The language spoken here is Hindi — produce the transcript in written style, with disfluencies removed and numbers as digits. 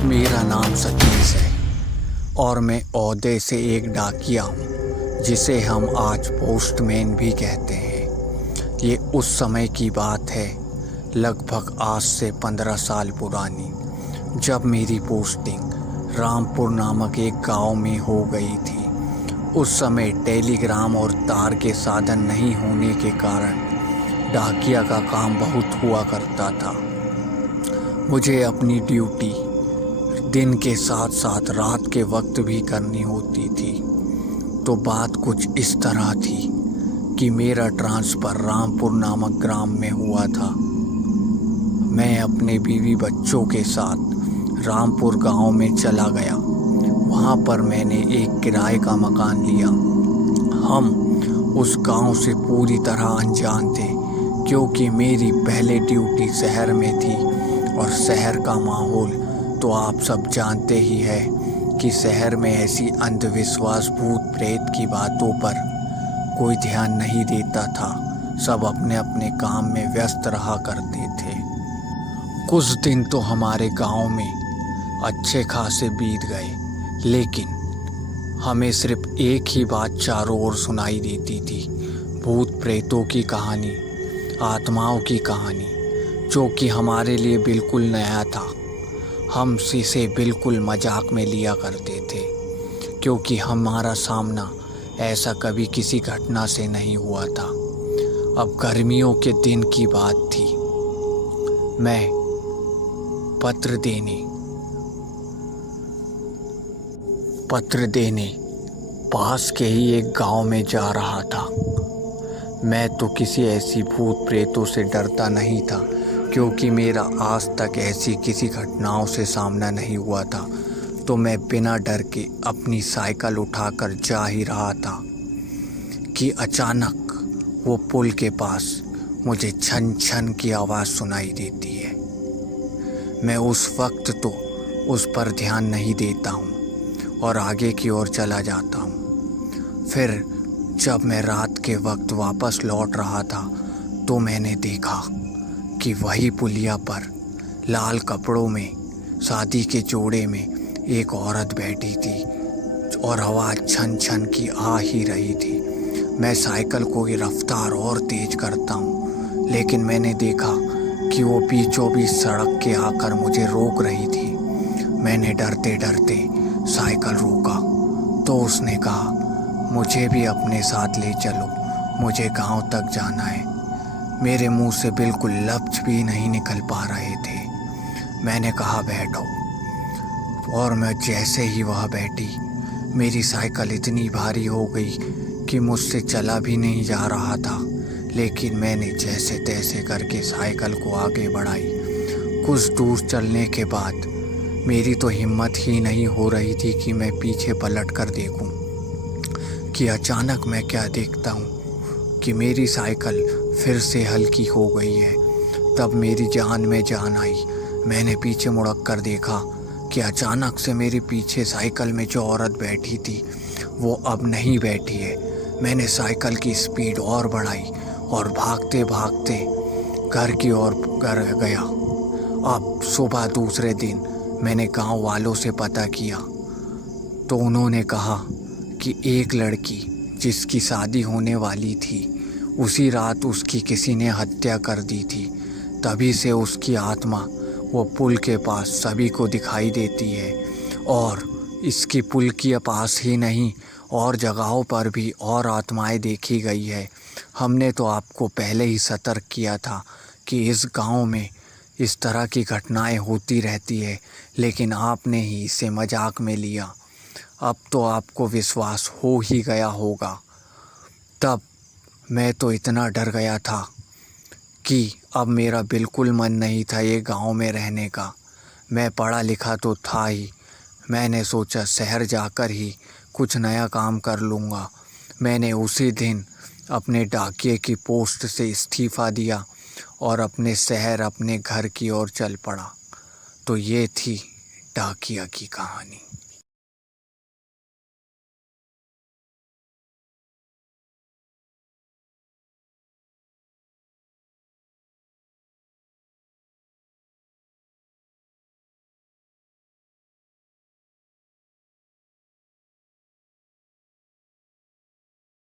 मेरा नाम सतीश है और मैं ओहदे से एक डाकिया हूँ जिसे हम आज पोस्टमैन भी कहते हैं। ये उस समय की बात है, लगभग आज से 15 साल पुरानी, जब मेरी पोस्टिंग रामपुर नामक एक गांव में हो गई थी। उस समय टेलीग्राम और तार के साधन नहीं होने के कारण डाकिया का काम बहुत हुआ करता था। मुझे अपनी ड्यूटी दिन के साथ साथ रात के वक्त भी करनी होती थी। तो बात कुछ इस तरह थी कि मेरा ट्रांसफ़र रामपुर नामक ग्राम में हुआ था। मैं अपने बीवी बच्चों के साथ रामपुर गांव में चला गया। वहां पर मैंने एक किराए का मकान लिया। हम उस गांव से पूरी तरह अनजान थे, क्योंकि मेरी पहले ड्यूटी शहर में थी और शहर का माहौल तो आप सब जानते ही है कि शहर में ऐसी अंधविश्वास भूत प्रेत की बातों पर कोई ध्यान नहीं देता था। सब अपने अपने काम में व्यस्त रहा करते थे। कुछ दिन तो हमारे गांव में अच्छे खासे बीत गए, लेकिन हमें सिर्फ एक ही बात चारों ओर सुनाई देती थी, भूत प्रेतों की कहानी, आत्माओं की कहानी, जो कि हमारे लिए बिल्कुल नया था। हम इसे बिल्कुल मजाक में लिया करते थे, क्योंकि हमारा सामना ऐसा कभी किसी घटना से नहीं हुआ था। अब गर्मियों के दिन की बात थी। मैं पत्र देने पास के ही एक गांव में जा रहा था। मैं तो किसी ऐसी भूत प्रेतों से डरता नहीं था, क्योंकि मेरा आज तक ऐसी किसी घटनाओं से सामना नहीं हुआ था। तो मैं बिना डर के अपनी साइकिल उठाकर जा ही रहा था कि अचानक वो पुल के पास मुझे छन छन की आवाज़ सुनाई देती है। मैं उस वक्त तो उस पर ध्यान नहीं देता हूँ और आगे की ओर चला जाता हूँ। फिर जब मैं रात के वक्त वापस लौट रहा था, तो मैंने देखा कि वही पुलिया पर लाल कपड़ों में शादी के जोड़े में एक औरत बैठी थी और आवाज़ छन छन की आ ही रही थी। मैं साइकिल को की रफ्तार और तेज करता हूँ, लेकिन मैंने देखा कि वो बीचों बीच सड़क के आकर मुझे रोक रही थी। मैंने डरते डरते साइकिल रोका तो उसने कहा, मुझे भी अपने साथ ले चलो, मुझे गांव तक जाना है। मेरे मुंह से बिल्कुल लफ्ज भी नहीं निकल पा रहे थे। मैंने कहा बैठो, और मैं जैसे ही वह बैठी, मेरी साइकिल इतनी भारी हो गई कि मुझसे चला भी नहीं जा रहा था। लेकिन मैंने जैसे तैसे करके साइकिल को आगे बढ़ाई। कुछ दूर चलने के बाद मेरी तो हिम्मत ही नहीं हो रही थी कि मैं पीछे पलट कर देखूं, कि अचानक मैं क्या देखता हूं कि मेरी साइकिल फिर से हल्की हो गई है। तब मेरी जान में जान आई। मैंने पीछे मुड़क कर देखा कि अचानक से मेरे पीछे साइकिल में जो औरत बैठी थी वो अब नहीं बैठी है। मैंने साइकिल की स्पीड और बढ़ाई और भागते भागते घर की ओर गया। अब सुबह दूसरे दिन मैंने गांव वालों से पता किया, तो उन्होंने कहा कि एक लड़की जिसकी शादी होने वाली थी, उसी रात उसकी किसी ने हत्या कर दी थी। तभी से उसकी आत्मा वो पुल के पास सभी को दिखाई देती है, और इसकी पुल के पास ही नहीं और जगहों पर भी और आत्माएं देखी गई है। हमने तो आपको पहले ही सतर्क किया था कि इस गांव में इस तरह की घटनाएं होती रहती है, लेकिन आपने ही इसे मजाक में लिया। अब तो आपको विश्वास हो ही गया होगा। तब मैं तो इतना डर गया था कि अब मेरा बिल्कुल मन नहीं था ये गांव में रहने का। मैं पढ़ा लिखा तो था ही। मैंने सोचा शहर जाकर ही कुछ नया काम कर लूँगा। मैंने उसी दिन अपने डाकिये की पोस्ट से इस्तीफ़ा दिया और अपने शहर, अपने घर की ओर चल पड़ा। तो ये थी डाकिया की कहानी।